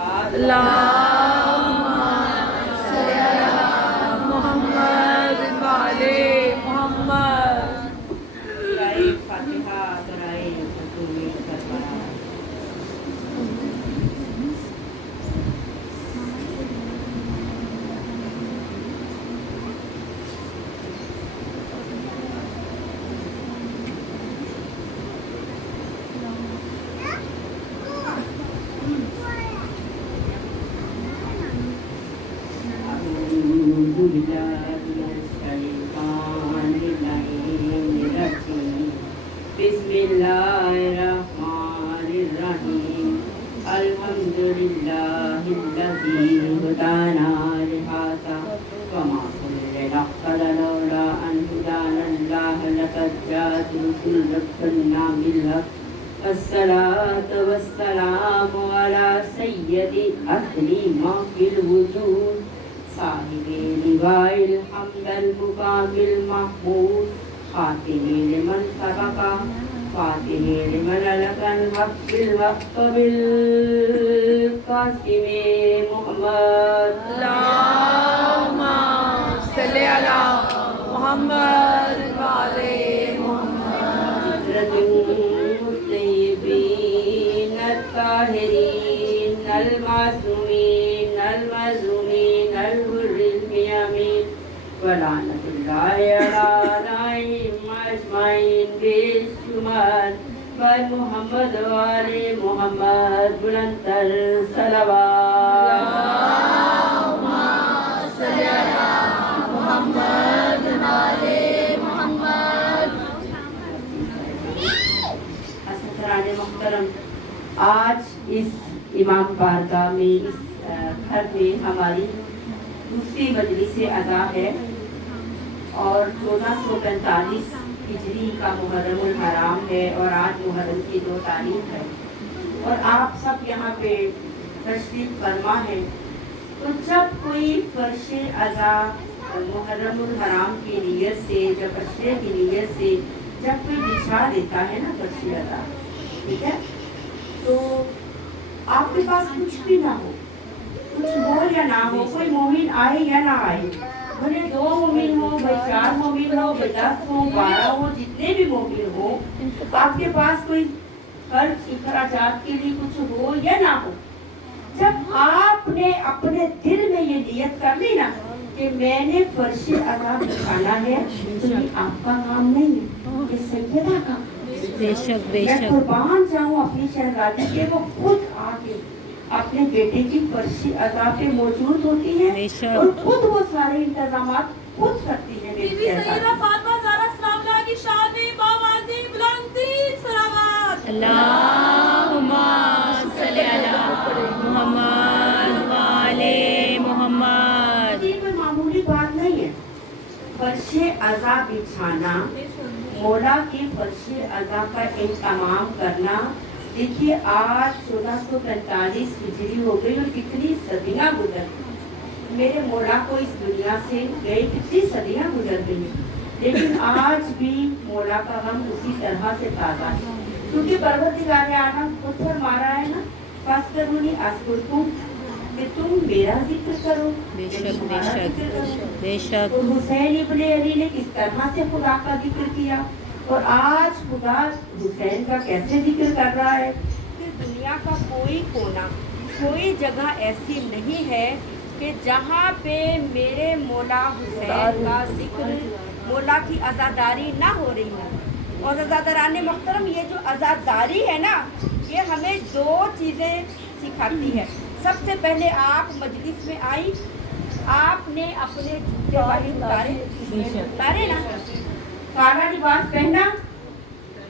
اللهم صل على محمد وعلى محمد. فاتحہ دعائے حضور کربلا. بسم اللہ الرحمن الرحیم. الحمد للہ الذی ہدانا لہذا وما كنا لولا ان هدانا اللہ لقد جاءت رسل ربنا بالحق. الصلاة والسلام على سید اہل ما فی الوجود صاحب لواء الحمد المقام المحمود خاتم لمن سبق فاتح لمن لك الحق بالحق بالقاسم محمد. اللهم صل على محمد وعلى محمد. الطيبين الطاهرين المعصومين المظلومين الغر الميامين ولعنة الله على أعدائهم أجمعين بالشمال محمد وآل محمد بلند الصلوات. اللهم صل على محمد وعلى محمد. حضرات محترم، آج اس امام بارگاہ میں اس گھر میں ہماری دوسری مجلس عزا ہے اور 1445 ہجری کا محرم الحرام ہے اور آج محرم کی 2 تاریخ ہے اور آپ سب یہاں پہ تشریف فرما ہے. تو جب کوئی فرش عزا محرم الحرام کی نیت سے جب اشرے کی نیت سے جب کوئی بچھا دیتا ہے نا فرش عزا، ٹھیک ہے، تو آپ کے پاس کچھ بھی نہ ہو، کچھ ہو یا نہ ہو، کوئی مومن آئے یا نہ آئے، بھلے 2 مومن ہو، بھائی 4 مومن ہو، بھائی 10 ہو، 12 ہو، جتنے بھی مومن ہو، آپ کے پاس کوئی خرچ اخراجات کے لیے کچھ ہو یا نہ ہو، جب آپ نے اپنے دل میں یہ نیت کر لی نا کہ میں نے فرش عزا بچھانا ہے، تو یہ آپ کا کام نہیں ہے، یہ سیدہ کا. بے شک بے میں شک. قربان جاؤں اپنی شہزادی کے، وہ خود آ کے اپنے بیٹے کی فرش عزا پہ موجود ہوتی ہے اور خود وہ سارے انتظامات خود کرتی ہے. بی بی سیدہ فاطمہ زہرا سلام اللہ کی شان میں باوازی بلندی صلوات. اللهم صل على محمد وعلى محمد. یہ کوئی معمولی بات نہیں ہے. فرش عزا بچھانا، مولا کی فرش عزا کا اہتمام کرنا. دیکھیے آج 1445 ہجری ہو گئی اور کتنی صدیاں گزر گئی. میرے مولا کو اس دنیا سے گئے کتنی صدیاں گزر گئی، لیکن آج بھی مولا کا غم اسی طرح سے تازہ ہے، کیونکہ پروردگار عالم خود فرما رہا ہے نا، فاذکرونی اذکرکم، کہ تم میرا ذکر کرو، بے میں شک بے تمہارا شک ذکر کروں. بے شک. تو حسین ابن علی نے کس طرح سے خدا کا ذکر کیا اور آج خدا حسین کا کیسے ذکر کر رہا ہے کہ دنیا کا کوئی کونا، کوئی جگہ ایسی نہیں ہے کہ جہاں پہ میرے مولا حسین کا ذکر، مولا کی عزاداری نہ ہو رہی ہو. اور عزاداران محترم، یہ جو عزاداری ہے نا، یہ ہمیں 2 چیزیں سکھاتی ہے. سب سے پہلے آپ مجلس میں آئی، آپ نے اپنے جوتے والی اتارے نا، کالا لباس پہنا،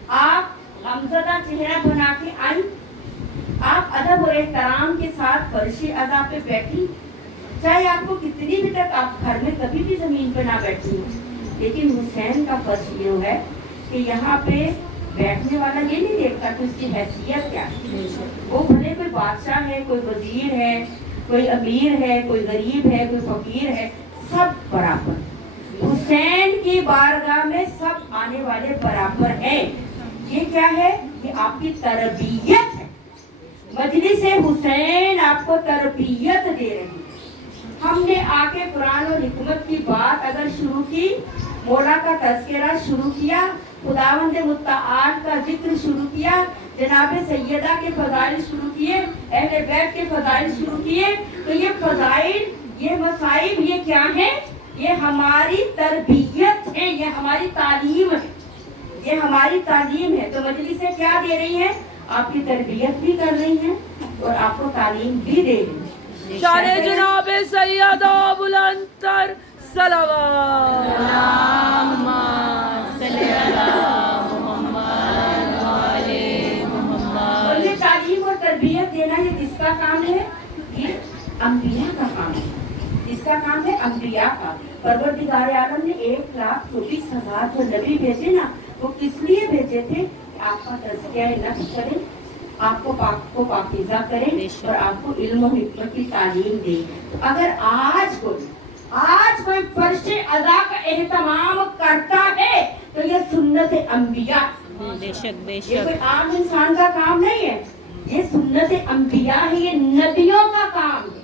آپ غمزدہ چہرہ بنا کے آئی، آپ ادب اور احترام کے ساتھ فرش عزا پہ بیٹھی. چاہے آپ کو کتنی بھی تک آپ گھر میں کبھی بھی زمین پہ نہ بیٹھی ہو، لیکن حسین کا فرض یہ ہے کہ یہاں پہ بیٹھنے والا یہ نہیں دیکھتا کہ اس کی حیثیت کیا ہے. وہ بھلے کوئی بادشاہ ہے، کوئی وزیر ہے، کوئی امیر ہے، کوئی غریب ہے، کوئی فقیر ہے، سب برابر. حسین کی بارگاہ میں سب آنے والے برابر ہیں. یہ کیا ہے؟ یہ آپ کی تربیت ہے. مجلس حسین آپ کو तरबियत दे रही है। हमने आके कुरान और हिकमत की बात अगर शुरू की, मौला का तज़किरा शुरू किया, खुदावंद मुत्तआल का जिक्र शुरू किया, जनाब सैयदा के फजाइल शुरू किए, अहले बैत के फजाइल शुरू किए, तो ये फजाइल, ये मसाइब, ये क्या है? ये हमारी तरबियत है, ये हमारी तालीम है, ये हमारी तालीम है। तो मजलिसें क्या दे रही है? आपकी तरबियत भी कर रही हैं और आपको तालीम भी दे रही है। शान जनाब सैयदा बुलंदतर सलावत। अल्लाहुम्मा सल्ली अला मुहम्मद व आले मुहम्मद। और ये तालीम और तरबियत देना ये किसका काम है? ये अंबिया का काम है। इसका काम है अंबिया का। परवरदिगार आलम ने 1,24,000 जो नबी भेजे ना, वो किस लिए भेजे थे? कि आपका तज़किया नफ्स करें, आपको पाकीज़ा करें और आपको इल्म और हिकमत की तालीम दें। तो अगर आज कोई फर्श अदा का एहतमाम करता है तो ये सुन्नत अंबिया, बेशक ये बेशक कोई आम इंसान का काम नहीं है, ये सुन्नत अंबिया है, ये नबियों का काम है।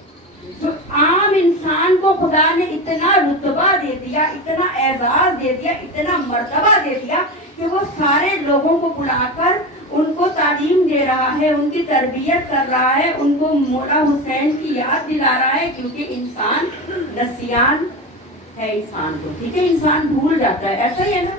जो आम इंसान को खुदा ने इतना रुतबा दे दिया, इतना एजाज दे दिया, इतना मर्तबा दे दिया कि वो सारे लोगों को बुलाकर उनको तालीम दे रहा है, उनकी तरबियत कर रहा है, उनको मौला हुसैन की याद दिला रहा है। क्योंकि इंसान नसियान है इंसान को, ठीक है, इंसान भूल जाता है, ऐसा ही है ना।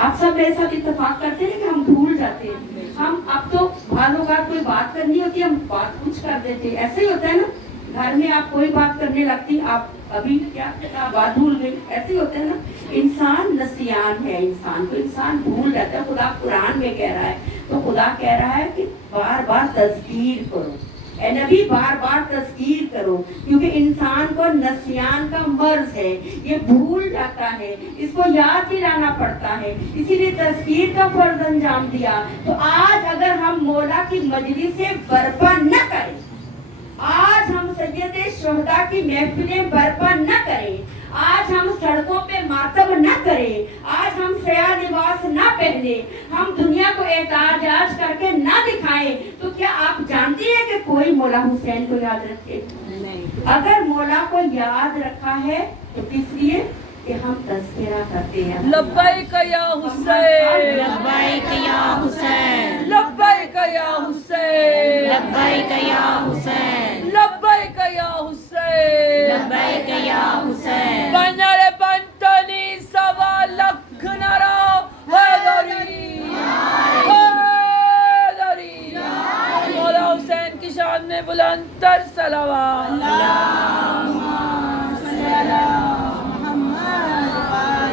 आप सब मेरे साथ इत्तेफाक करते हैं कि हम भूल जाते हैं। हम अब तो भालों का कोई बात करनी होती है, हम बात कुछ कर देते हैं, ऐसे ही होता है ना। घर में आप कोई बात करने लगती, आप अभी क्या बात भूल गई, ऐसे ही होता है ना। इंसान नसियान है, इंसान को इंसान भूल जाता है। खुदा कुरान में कह रहा है, तो खुदा कह रहा है कि बार बार तज़कीर करो, ए नबी बार बार तज़कीर करो, क्योंकि इंसान को नसियान का मर्ज है, ये भूल जाता है, इसको याद दिलाना पड़ता है, इसीलिए तज़कीर का फर्ज अंजाम दिया। तो आज अगर हम मौला की मजलिस से बर्पा न करें, आज हम सैयदे शुहदा की महफिलें बर्पा न करें, आज हम सड़कों पे मातम न करें, आज हम सया लिबास न पहने, हम दुनिया को एहताजाज करके न दिखाएं, तो क्या आप जानती हैं कि कोई मौला हुसैन को याद रखे? नहीं। अगर मौला को याद रखा है तो किस लिए? कि हम तज़किरा करते हैं। लब्बैक या हुसैन, लब्बैक या हुसैन, लब्बैक या हुसैन, लब्बैक या हुसैन, लब्बैक या हुसैन, लब्बैक या हुसैन। बनरे बंतनी सवा लख नरा हैदरी, हैदरी। मौला हुसैन की शान में बुलंदतर सलावत।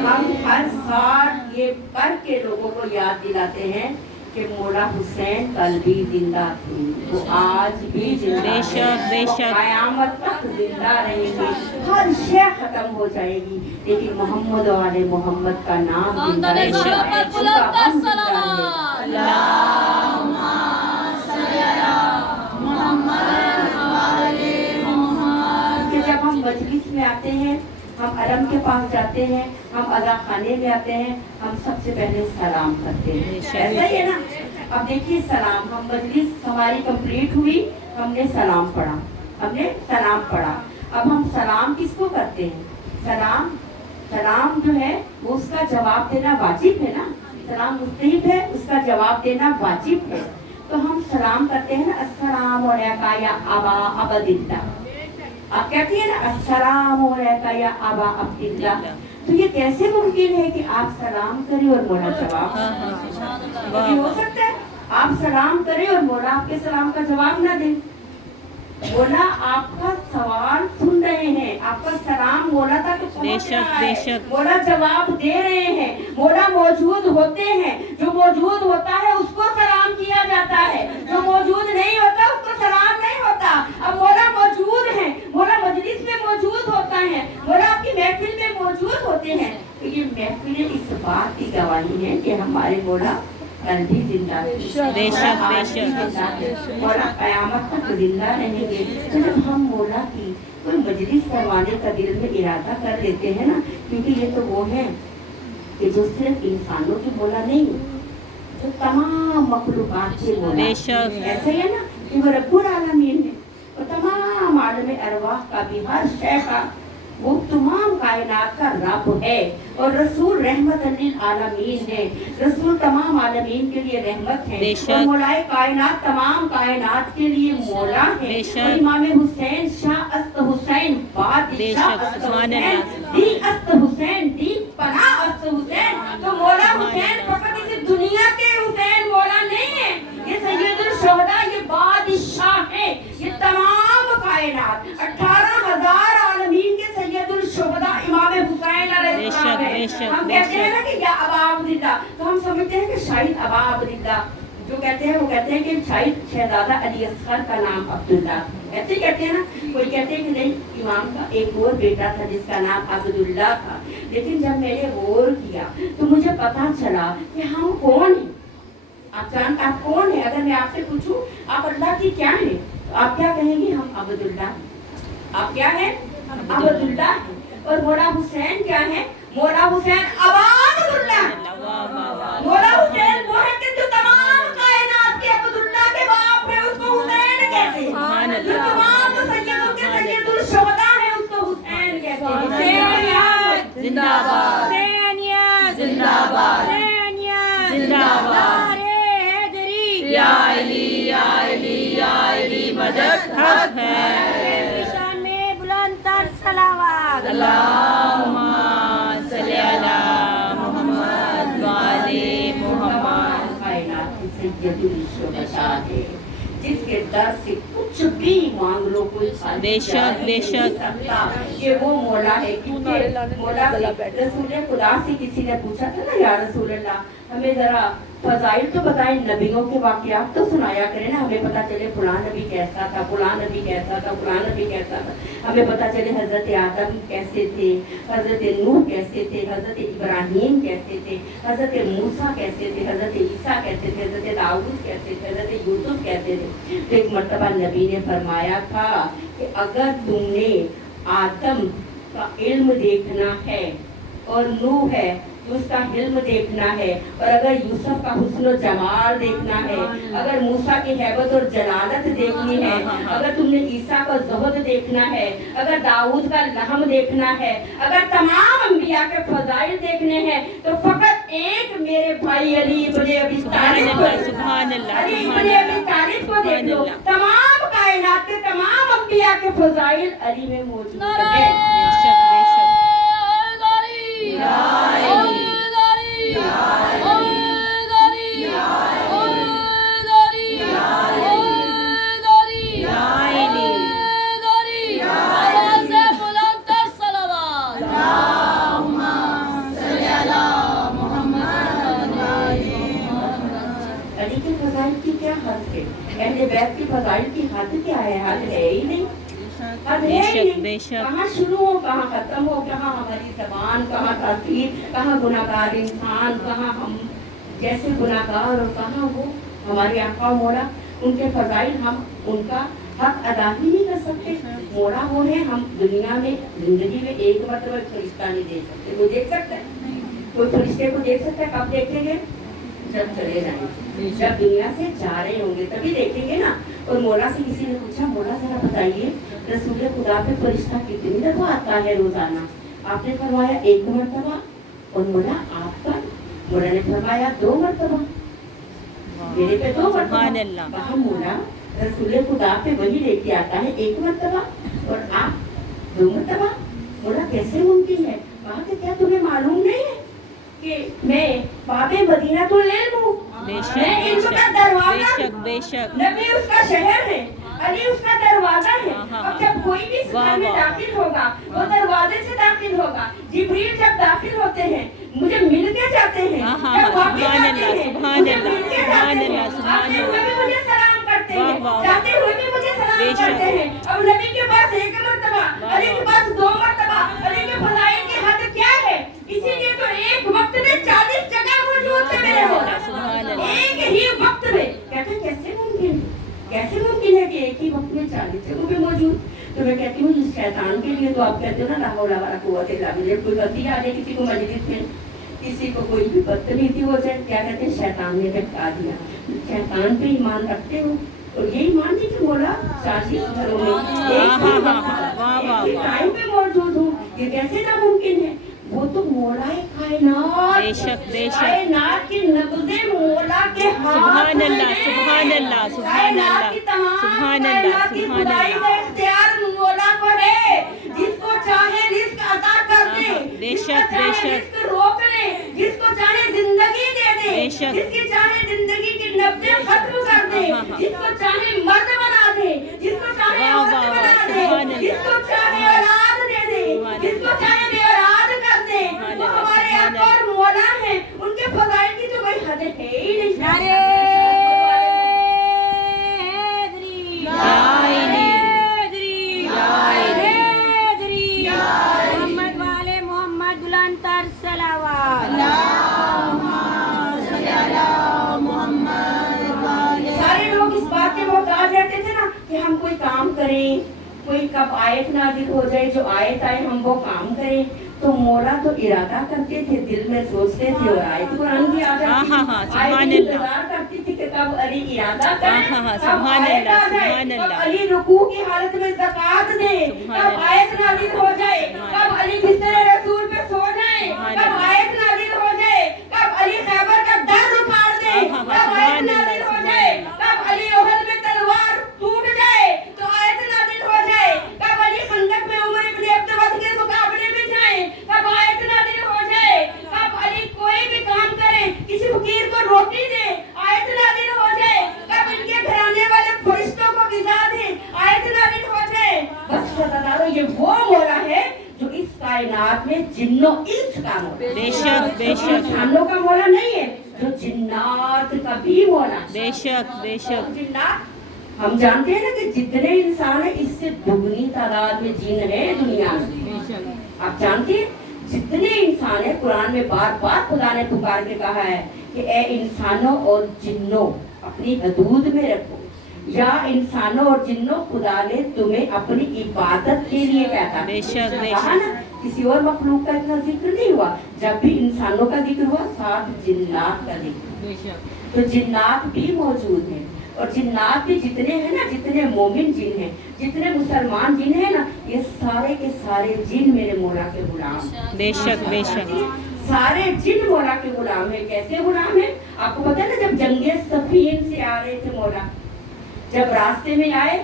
हम हर साल ये करके लोगों को याद दिलाते हैं कि मौला हुसैन कल भी जिंदा थे, वो आज भी जिंदा हैं, बेशक, बेशक। वो क़यामत तक जिंदा रहेंगे। हर शय खत्म हो जाएगी, लेकिन मोहम्मद वाले मोहम्मद का नाम जिंदा रहेगा, उनका हम जिंदा रहेगा। कि जब हम मजलिस में आते हैं, हम अलम के पास जाते हैं, हम अज़ा खाने में आते हैं, हम सबसे पहले सलाम करते हैं, ऐसा ही है ना। अब देखिए सलाम, हम मजलिस हमारी कंप्लीट हुई, हमने सलाम पढ़ा, हमने सलाम पढ़ा। अब हम सलाम किसको करते हैं? सलाम जो है वो उसका जवाब देना वाजिब है ना। सलाम मुस्तहिब है, उसका जवाब देना वाजिब है। तो हम सलाम करते हैं ना, अस्सलाम अलैका या अबा अबदिल्ला। आप कहती है ना अस्सलाम अलैका या अबा अब्दिल्ला। तो ये कैसे मुमकिन है कि आप सलाम करें और मौला जवाब? ये हो सकता है आप सलाम करें और मौला आपके सलाम का जवाब ना दे। मौला आपका सवाल सुन रहे हैं, आपका सलाम मौला तक पहुंच रहा है, बेशक। मौला जवाब दे रहे हैं, मौला मौजूद होते हैं। जो मौजूद होता है उसको सलाम किया जाता है, जो मौजूद नहीं होता उसको सलाम नहीं होता। अब मौला मौजूद है, मौला मजलिस में मौजूद होता है, मौला आपकी महफिल में मौजूद होते हैं। तो ये महफिलें इस बात की गवाही है कि हमारे मौला कल भी जिंदा है, बेशक, आज भी बेशक। जिंदा है, मौला क़यामत तक जिंदा रहेंगे। तो जब हम मौला की कोई मजलिस करवाने का दिल में इरादा कर लेते हैं ना, क्योंकि ये तो वो है कि जो सिर्फ इंसानों की मौला नहीं, जो तमाम मखलूकात के मौला, बेशक। ऐसा ही है ना कि वो रब्बुल आलमीन है, वो तमाम अरवाह का भी, हर शय का वो तमाम कायनात का रब है। और रसूल रहमत लिल आलमीन है, रसूल तमाम आलमीन के लिए रहमत है। बेशक। और मौलाए कायनात तमाम कायनात के लिए मौला है। बेशक। और इमाम हुसैन शाह अस्त हुसैन बादशाह बेशक, अस्त सुभान हुसैन अल्लाह। दी अस्त हुसैन दी पनाह अस्त हुसैन। तो मौला हुसैन फकत इस दुनिया के हुसैन मौला नहीं है, ये सैयदुल शुहदा, ये बादशाह है, ये तमाम कायनात 18,000 आलमीन के सैयदुल शुहदा इमाम हुसैन अलैहिस्सलाम है। बेशक, हम कहते हैं ना कि या अबा अब्दुल्ला, तो हम समझते हैं कि शाहिद अबा अब्दुल्ला जो कहते हैं वो कहते हैं कि शाहिद शहजादा अली असगर का नाम अब्दुल्ला, ऐसे कहते हैं ना। कोई कहते हैं कि नहीं, इमाम का एक और बेटा था जिसका नाम अब्दुल्ला था। लेकिन जब मैंने गौर किया तो मुझे पता चला कि हम कौन हैं। आप कौन है? अगर मैं आपसे पूछूं आप अल्लाह की क्या है, तो आप क्या कहेंगे? हम अब्दुल्ला। आप क्या है? अब्दुल्ला है। और मौला हुसैन क्या है? मौला हुसैन अब्दुल्ला। मौला हुसैन वो है कि जो तमाम कायनात के अब्दुल्ला के बाप है, उसको हुसैन कहते हैं। जो तमाम सैयदों के सैयदुल शुहदा है, उसको हुसैन कहते हैं। हुसैनियत जिंदाबाद, हुसैनियत जिंदाबाद, हुसैनियत जिंदाबाद। नारे हैदरी या अली या अली या अली मदद हक है। शान में बुलंद तर सलावत। अल्लाहुम्मा सल्ली अला मुहम्मद व आले मुहम्मद। कायनात के सैयदुल शुहदा है, जिसके दर से कुछ भी मांग लो कोई खाली बेशक, जा नहीं बेशक। सकता। ये वो मौला है। क्योंकि मौला रसूल खुदा से किसी ने पूछा था ना, या रसूल अल्लाह हमें जरा फजाइल तो बताएं, नबियों के वाकयात तो सुनाया करें ना, हमें पता चले फलां नबी कैसा था, फलां नबी कैसा था, फलां नबी कैसा था। हमें पता चले हजरत आदम कैसे थे, हजरत नूह कैसे थे, हजरत इब्राहीम कैसे थे, हजरत मूसा कैसे थे, हजरत ईसा कैसे थे, हजरत दाऊद कैसे थे, हजरत यूसुफ कैसे थे। तो एक मर्तबा नबी ने फरमाया था कि अगर तुमने आदम का इल्म देखना है और नूह है तो उसका इल्म देखना है, और अगर यूसुफ का हुस्न जमाल देखना है, अगर मूसा की हैबत और जलालत देखनी है, अगर तुमने ईसा का ज़ुहद देखना है, अगर दाऊद का लहम देखना है, अगर तमाम अंबिया के फजाइल देखने हैं, तो फकत एक मेरे भाई अली इब्ने अबी तालिब को, सुभान अल्लाह, अली इब्ने अबी तालिब को देख लो। तमाम कायनात के तमाम अंबिया के फजाइल अली में मौजूद है। बेशक, बेशक। अली के फजाइल की क्या हद है? अहले बैत की फजाइल की हद क्या है? हद है ही नहीं, हद है ही बेशक, नहीं। बेशक। कहाँ शुरू हो, कहाँ खत्म हो, कहाँ हमारी जबान, कहाँ तासीर, कहाँ गुनाहगार इंसान, कहाँ हम जैसे गुनाहगार, और कहाँ वो हमारे आका मौला। उनके फजाइल हम उनका हक अदा ही नहीं कर सकते। मौला वो है, हम दुनिया में जिंदगी में एक मरतबा फरिश्ता नहीं देख सकते। वो देख सकते हैं? कोई फरिश्ते को देख सकता है? कब देखेंगे? जब चले जाएंगे, जब दुनिया से जा रहे होंगे तभी देखेंगे ना। और मौला से किसी ने पूछा, मौला जरा बताइए रसूल खुदा पे फरिश्ता कितनी दफा आता है रोजाना? आपने फरमाया एक मरतबा। और मौला आप पर? मौला ने फरमाया 2 मरतबा। मेरे पे 2 सुभान मरतबा। अल्लाह। कहा मौला रसूल खुदा पे वही लेके आता है 1 मरतबा और आप 2 मरतबा। मौला कैसे मुमकिन है? कहा कि क्या तुम्हें मालूम नहीं है कि मैं बाबे मदीना तो ले लूं, बेशक, मैं इल्म का बेशक, दरवाजा, बेशक, बेशक। नबी उसका शहर है, अली उसका दरवाजा है। हाँ, अब जब कोई भी इस घर में वाह, वाह, दाखिल होगा वो दरवाजे से दाखिल होगा। जिब्रील जब दाखिल होते हैं मुझे मिल के जाते हैं, हाँ, हाँ, जब वापस सुभान आते अल्लाह, हैं सुभान मुझे अल्लाह, मिल के सुभान जाते अल्लाह, हैं। सुभान आते हुए भी अल्लाह। मुझे सलाम करते वाह, हैं, वाह, जाते हुए भी मुझे सलाम बेशक। करते हैं। अब नबी के पास 1 मरतबा, वाह, अली के पास 2 मरतबा। अली के फज़ाइल की हद क्या है? इसीलिए तो एक वक्त में 40 जगह मौजूद थे मेरे हो, सुभान अल्लाह। एक ही वक्त में। कहते कैसे मुमकिन है? कैसे मुमकिन है कि एक ही वक्त में 40 जगहों पे मौजूद? तो मैं कहती हूँ जिस शैतान के लिए तो आप कहते हो ना ला हौला वला कुव्वत इल्ला बिल्लाह। कोई गलती आ जाए किसी को मजलिस में, किसी को कोई भी बदतमीजी हो जाए, क्या कहते हैं? शैतान ने बहका दिया। शैतान पे ईमान रखते हो? और यही मान लीजिए मौला 40 घरों में एक टाइम पे मौजूद हूँ, ये कैसे नामुमकिन है? वो तो मौला कायनात, बेशक बेशक, कायनात की नब्ज़े मौला के हाथ सुभान अल्लाह में है। सुभान अल्लाह सुभान कायनात अल्लाह की तमाम सुभान अल्लाह कायनात की सुभान खुदाई अल्लाह। का इख्तियार मौला को है, जिसको चाहे रिस्क अता कर दे, बेशक, जिसको चाहे बेशक। रिस्क रोक ले, जिसको चाहे जिंदगी दे दे, बेशक। जिसकी चाहे जिंदगी की नब्ज़ें खत्म कर दे, जिसको चाहे मर्द बना दे, जिसको चाहे वाह, औरत वाह, बना वाह, दे, सुभान अल्लाह। जिसको चाहे औलाद दे दे, सुभान जिसको चाहे बेऔलाद कर दे, सुभान वो अल्लाह, हमारे सुभान आका और मौला हैं, उनके फज़ाइल की तो कोई हद है ही नहीं। नारे मोहम्मद वाले मोहम्मद बुलंद तर सलावत। सारे लोग इस बात के मोहताज रहते थे ना कि हम कोई काम करें, कोई कब आयत नाजिल हो जाए, जो आयत आए हम वो काम करें। तो मौला तो इरादा करते थे, दिल में सोचते थे और आयत कुरान की आ जाती थी। आयत सुभान इंतजार करती थी कि कब अली इरादा करें, कब सुभान आयत अल्लाह, आ जाए, सुभान कब अल्लाह। अली रुकू की हालत में ज़कात दे, सुभान कब अल्लाह। आयत नाजिल हो जाए, कब अली बिस्तर रसूल पे सो जाए, सुभान कब अल्लाह। आयत नाजिल हो जाए, कब अली खैबर का दर्द उखाड़ दे, कब आयत सुभान नाजिल अल्लाह, हो सुभान जाए, अल्लाह। कब अली ओहद में तलवार टूट जाए तो आयत नाजिल हो जाए, कब अली खंदक में उमर इब्न अब्दुल के मुकाबले में जाए, कब आयत नाजिल हो जाए, कब अली कोई भी काम करे, किसी फकीर को रोटी दे, आयत नाजिल हो जाए, कब इनके घराने वाले फरिश्तों को गिज़ा दे, आयत नाजिल हो जाए। बस बता दो, ये वो मौला है जो इस कायनात में जिन्नों इंस का मौला है। बेशक बेशक इंसानों का मौला नहीं है, जो जिन्नात का भी मौला है। बेशक बेशक, जिन्नात हम जानते हैं ना कि जितने इंसान है इससे दुगनी तादाद में जिन है दुनिया में। आप जानते हैं जितने इंसान है, कुरान में बार बार खुदा ने पुकार के कहा है कि ए इंसानों और जिन्नों अपनी हदूद में रखो, या इंसानों और जिन्नों खुदा ने तुम्हें अपनी इबादत के लिए पैदा बेशक, कहा ना, किसी और मखलूक का इतना जिक्र नहीं हुआ। जब भी इंसानों का जिक्र हुआ साथ जिन्नात का जिक्र, तो जिन्नात भी मौजूद हैं। और जिन्नात भी जितने हैं ना, जितने मोमिन जिन हैं, जितने मुसलमान जिन हैं ना, ये सारे के सारे जिन मेरे मौला के गुलाम। बेशक बेशक, सारे जिन मौला के गुलाम है। कैसे गुलाम है? आपको पता है ना, जब जंगे सफीन से आ रहे थे मौला, जब रास्ते में आए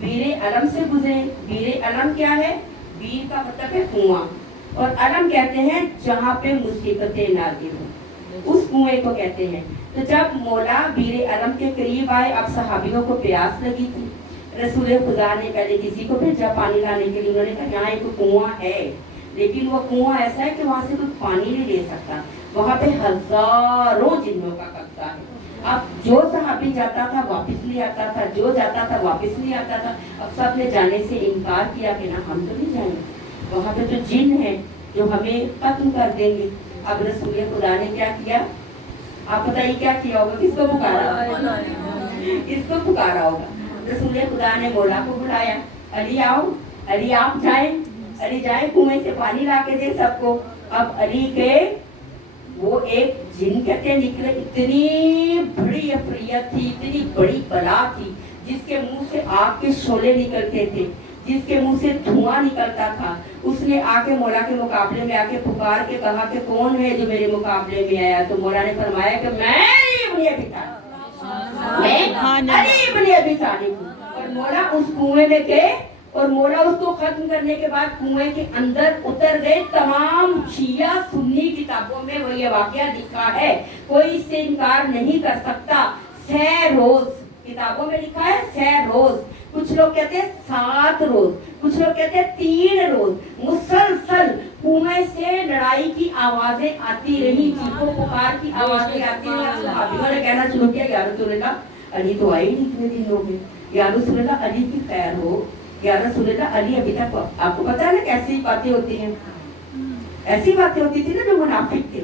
बीरे अलम से गुजरे। बीरे अलम क्या है? बीर का मतलब है कुआं, और अलम कहते हैं जहाँ पे मुसीबतें नाज़िल हो, उस कुएं को कहते हैं। तो जब मौला बीरे अलम के करीब आए, अब सहाबियों को प्यास लगी थी, रसूल खुदा ने पहले किसी को भेजा पानी लाने के लिए। उन्होंने कहा यहाँ एक कुआं है, लेकिन वो कुआं ऐसा है कि वहाँ से कोई पानी नहीं ले सकता, वहाँ पे हजारों जिन्नों का कब्जा है। अब जो सहाबी जाता था वापस नहीं आता था, जो जाता था वापस नहीं आता था। अब सब ने जाने से इनकार किया कि ना हम तो नहीं जाएंगे, वहाँ पे तो जिन है जो हमें खत्म कर देंगे। अब रसूल खुदा ने क्या किया? आप बताइए क्या किया होगा? किसको पुकारा होगा? किसको पुकारा होगा? रसूल खुदा ने मौला को बुलाया, अली आओ, अली आप जाए, अली जाए कुएं से पानी ला के दे सबको। अब अली के वो एक जिन कहते निकले, इतनी बड़ी अफरियत थी, इतनी बड़ी बला थी, जिसके मुंह से आग के शोले निकलते थे, जिसके मुंह से धुआं निकलता था। उसने आके मौला के मुकाबले में आके पुकार के कहा कि कौन है जो मेरे मुकाबले में आया? तो मौला ने फरमाया कि मैं इब्न अबी तालिब, मैं अली इब्न अबी तालिब हूँ। और मौला उस कुएं में गए, और मौला उसको खत्म करने के बाद कुएं के अंदर उतर गए। तमाम शिया सुन्नी किताबों में वो ये वाकया लिखा है, कोई इससे इनकार नहीं कर सकता। 6 रोज किताबों में लिखा है, 6 रोज, कुछ लोग कहते हैं 7 रोज, कुछ लोग कहते हैं 3 रोज मुसलसल कुएं से लड़ाई की आवाजें आती रही, चीखों पुकार की आवाजें आती रही। सहाबियों ने कहना शुरू किया, या रसूलल्लाह, अली तो आए नहीं इतने दिन हो गए, या रसूलल्लाह अली की खैर हो, या रसूलल्लाह अली अभी तक। आपको पता है ना कैसी बातें होती हैं, ऐसी बातें होती थी ना जो मुनाफिक थे।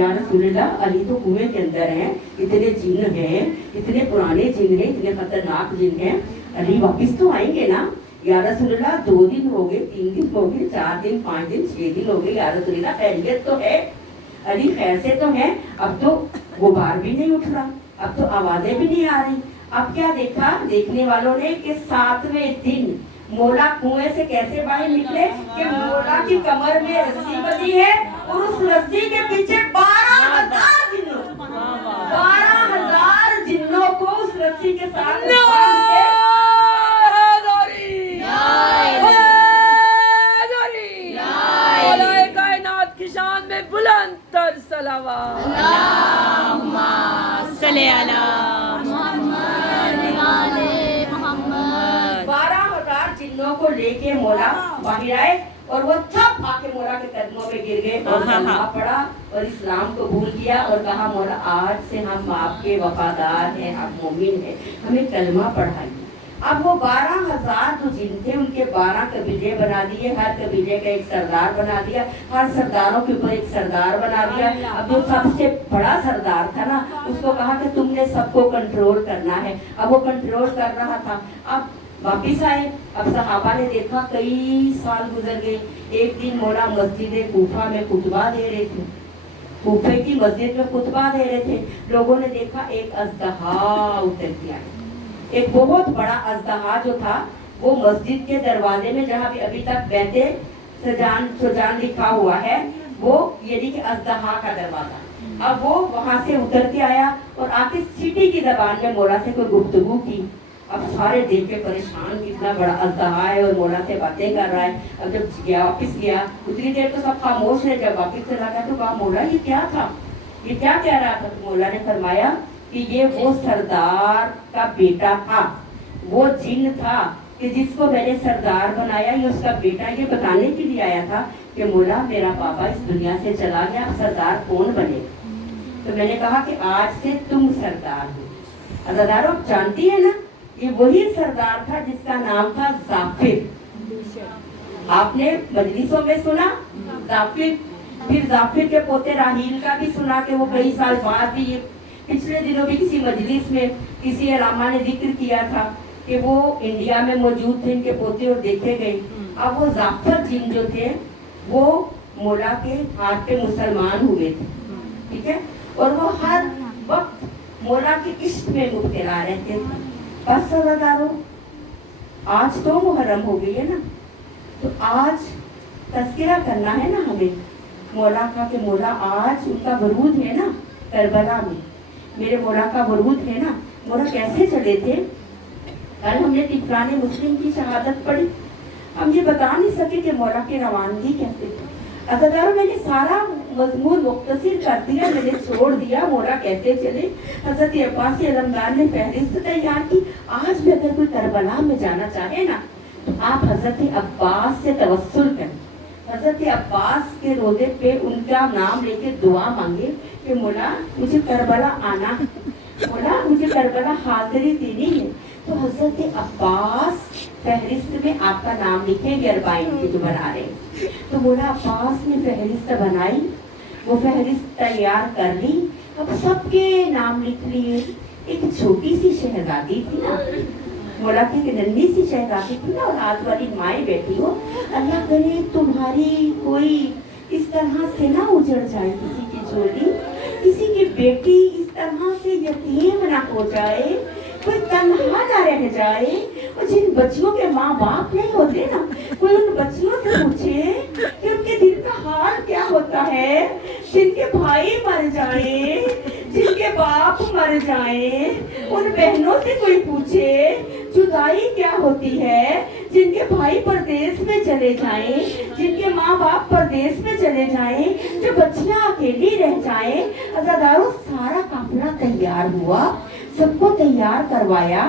या रसूलल्लाह अली तो कुएं के अंदर हैं, इतने जिन हैं, इतने पुराने जिन हैं, इतने खतरनाक जिन हैं, अली वापिस तो आएंगे ना? या रसूलल्लाह 2 दिन हो गए, 3 दिन हो गए, 4 दिन, 5 दिन, 6 दिन हो गए, या रसूलल्लाह खैरियत तो है, अली खैर से तो है। अब तो गुबार भी नहीं उठ रहा, अब तो आवाजें भी नहीं आ रही। अब क्या देखा देखने वालों ने कि 7वें दिन मोला कुएं से कैसे बाहर निकले कि मोला की कमर में रस्सी बंधी है और उस रस्सी के पीछे 12,000 जिन्नों, 12,000 जिन्नों को उस रस्सी के साथ बांध के कायनात की शान में बुलंद तर सलावत। अल्लाहुम्मा सल्ली अला मुहम्मद वाले मुहम्मद। 12,000 जिन्नों को लेके मोला बाहर आए और वो सब आके मोला के कदमों में गिर गए और कलमा पड़ा और इस्लाम कबूल किया और कहा मोला आज से हम आपके वफादार हैं, हम मोमिन हैं, हमें कलमा पढ़ाइए। अब वो 12,000 जो जिन थे उनके 12 कबीले बना दिए, हर कबीले का एक सरदार बना दिया, हर सरदारों के ऊपर एक सरदार बना दिया। अब जो सबसे बड़ा सरदार था ना उसको कहा कि तुमने सबको कंट्रोल करना है। अब वो कंट्रोल कर रहा था। अब वापिस आए, अब सहाबा ने देखा कई साल गुजर गए। एक दिन मौला मस्जिद कूफा में खुतबा दे रहे थे, कूफे की मस्जिद में खुतबा दे रहे थे। लोगों ने देखा एक अजदहा उतर के आया, एक बहुत बड़ा अजदहा जो था वो मस्जिद के दरवाजे में जहाँ भी अभी तक बैठे सुजान लिखा हुआ है वो यानी कि अजदहा का दरवाजा। अब वो वहां से उतर के आया और आके सिटी की जबान में मौला से कोई गुफ्तगू की। अब सारे देख के परेशान, कितना बड़ा अजदहा है और मौला से बातें कर रहा है। अब जब गया वापिस गया उतनी देर तो सब खामोश है। जब वापिस चला गया तो कहा मौला ये क्या था, ये क्या कह रहा था? तो मौला ने फरमाया कि ये वो सरदार का बेटा था, वो जिन था कि जिसको मैंने सरदार बनाया, ये उसका बेटा। ये बताने के लिए आया था कि मौला मेरा पापा इस दुनिया से चला गया, अब सरदार कौन बनेगा? तो मैंने कहा कि आज से तुम सरदार हो। अज़ादारों आप जानती है ना ये वही सरदार था जिसका नाम था जाफिर। आपने मजलिसों में सुना जाफिर। फिर जाफिर के पोते राहील का भी सुना कि वो कई साल बाद भी, पिछले दिनों भी किसी मजलिस में किसी अलामा ने जिक्र किया था कि वो इंडिया में मौजूद थे, इनके पोते और देखे गए। अब वो जाफर जिन जो थे वो मौला के हाथ पे मुसलमान हुए थे, ठीक है, और वो हर वक्त मौला के इश्क में मुब्तला रहते थे। बस सदादारों आज तो मुहर्रम हो गई है ना, तो आज तज़किरा करना है ना हमें मौला का कि मौला आज उनका वरूद है ना करबला में, मेरे मौला का वरूद है ना। मौला कैसे चले थे? कल हमने तिफराने मुस्लिम की शहादत पढ़ी, हम ये बता नहीं सके कि मौला की रवानगी कैसे थी। अज़ादारों मैंने सारा मजमून मुख्तसर कर दिया, मैंने छोड़ दिया मौला कैसे चले। हज़रत अब्बास अलमदार ने फहरिस्त तैयार की। आज भी अगर कोई करबला में जाना चाहे ना तो आप हज़रत अब्बास से तवस्सुल करें, हज़रत अब्बास के रोज़े पे उनका नाम लेके दुआ मांगे कि मौला मुझे करबला आना, मौला मुझे करबला हाज़िरी देनी है। तो हज़रत अब्बास फहरिस्त में आपका नाम लिखेंगे अरबाइन की जो बना रहे हैं। तो मौला अब्बास ने फहरिस्त बनाई, वो फहरिस्त तैयार कर ली। अब सबके नाम लिख लिए। एक छोटी सी शहजादी थी ना, मौला की एक नन्ही सी शहजादी थी ना, और हाथ वाली माए बैठी हो। अल्लाह करे तुम्हारी कोई इस तरह से ना उजड़ जाए किसी की जोड़ी, किसी की बेटी इस तरह से यतीम ना हो जाए, कोई तन्हा ना रह जाए। और जिन बच्चियों के माँ बाप नहीं होते ना, कोई उन बच्चियों से पूछे कि उनके दिल का हाल क्या होता है, जिनके भाई मर जाए, जिनके बाप मर जाए। उन बहनों से कोई पूछे जुदाई क्या होती है, जिनके भाई परदेश में चले जाएं, जिनके माँ बाप परदेश में चले जाएं, जो बच्चियां अकेली रह जाएं। अज़ादारों सारा काफिला तैयार हुआ, सबको तैयार करवाया।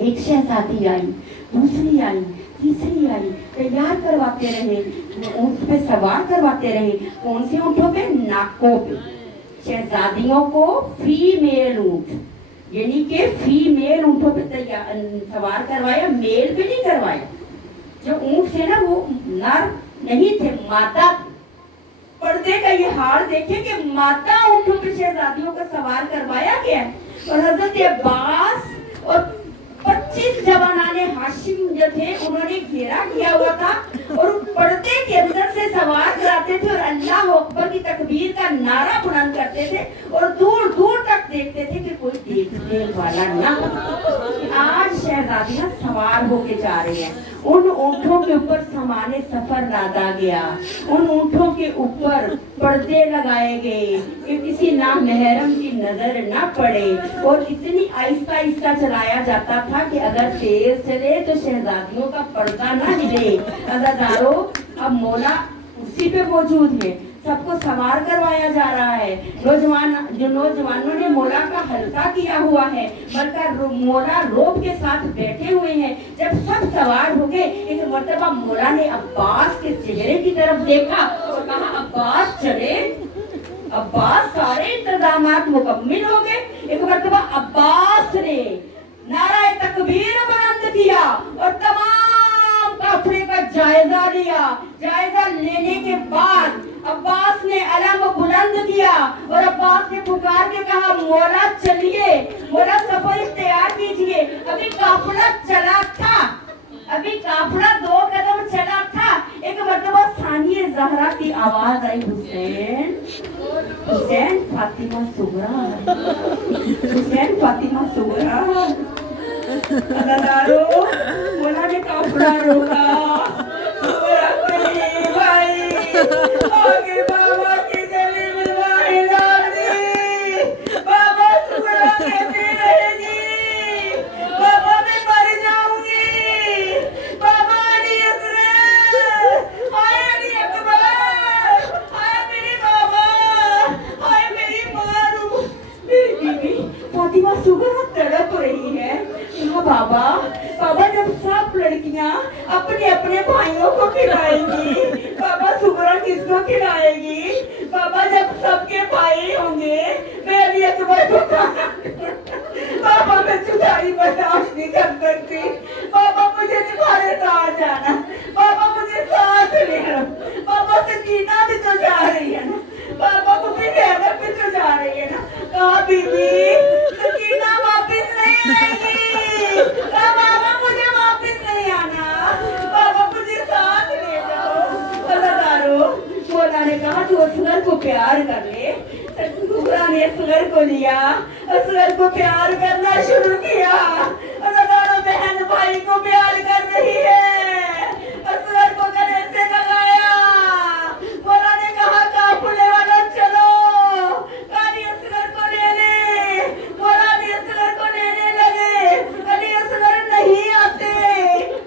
एक शहजादी आई, दूसरी आई, तीसरी आई, तैयार करवाते रहे, ऊंट पे सवार करवाते रहे। कौन से ऊँटों पे? नाकों पे। शहजादियों को फीमेल ऊँट यानी कि फीमेल ऊँटों पे तैयार सवार करवाया, मेल पे नहीं करवाया। जो ऊँट थे ना वो नर नहीं थे, मादा थे। पर्दे का ये हाल देखिए कि माता ऊँटों पे शहजादियों को सवार करवाया गया। और हजरत अब्बास और 25 जवानाने हाशिम जो थे उन्होंने घेरा किया हुआ था और पर्दे के अंदर से से सवार कराते थे और अल्लाह अकबर की तकबीर का नारा बुलंद करते थे और दूर दूर तक देखते थे कि कोई देखने वाला ना हो। आज शहजादियां सवार होके जा रही हैं, उन ऊँटों के ऊपर सामाने सफर लादा गया, उन ऊँटों के ऊपर पर्दे लगाए गए कि किसी नामहरम की नजर न पड़े और इतनी आहिस्ता आहिस्ता चलाया जाता था कि अगर तेज चले तो शहजादियों का पर्दा न हिले। अज़ादारों, अब मौला कुर्सी पे मौजूद है, सबको सवार करवाया जा रहा है। नौजवानों ने मौला का हल्का किया हुआ है, बल्कि मौला रोब के साथ बैठे हुए हैं। जब सब सवार हो गए, एक मर्तबा मौला ने अब्बास के चेहरे की तरफ देखा और कहा, अब्बास चले। अब्बास, सारे इंतजामात मुकम्मिल हो गए। एक मर्तबा अब्बास ने नारा तकबीर बुलंद किया और तमाम काफिले का जायजा लिया। जायजा लेने के बाद अब्बास ने अलम बुलंद किया और अब्बास ने पुकार के कहा, मौला चलिए, मौला सफर इख्तियार कीजिए। अभी काफिला चला था, अभी काफिला 2 कदम चला था, एक मर्तबा सानिया ज़हरा की आवाज आई, हुसैन, हुसैन फातिमा सुगरा, हुसैन फातिमा सुगरा। अज़ादारों, मौला ने काफिला रोका, भाई आगे बाबा की गली में बाबा सुगरा कैसी रहेगी, बाबा मैं मर जाऊंगी, बाबा अली अकबर, हाय अली अकबर, हाय मेरी बाबा, हाय मेरी मारू। मेरी बीवी फातिमा सुगरा तड़प रही है। बाबा, बाबा जब सब लड़कियां अपने अपने भाइयों को खिलाएंगी, बाबा सुगरा किसको खिलाएगी? बाबा जब सबके भाई होंगे, मैं अली अकबर को खाना बाबा मैं जुदाई बर्दाश्त नहीं कर सकती। बाबा मुझे तुम्हारे साथ जाना, बाबा मुझे साथ ले लो। बाबा सकीना भी तो जा रही है ना, बाबा को भी रहमत भी तो जा रही है ना। कहा बीबी सकीना वापिस नहीं आएगी, बाबा मुझे वापिस नहीं आना, बाबा मुझे साथ ले जाओ। अज़ादारों, मौला ने कहा तू असगर को प्यार कर ले। सुगरा ने असगर को लिया, असगर को प्यार करना शुरू किया। अज़ादारों, बहन भाई को प्यार कर रही है, असगर को गले से लगाया। मौला ने कहा काफिले वालों चलो, काली असगर को ले ले। मौला अली असगर को लेने लगे, अली असगर नहीं आते।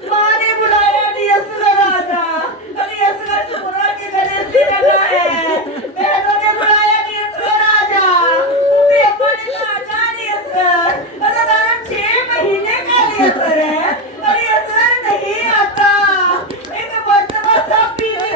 माँ ने बुलाया, अली असगर आजा, अली असगर सुगरा के गले से लगा है। बहनों ने बुलाया, अली असगर आजा, मम्मी अब्बा ने कहा आजा अली असगर। अज़ादारों, 6 महीने का अली असगर है, अली असगर नहीं आता। एक मर्तबा सब बीवी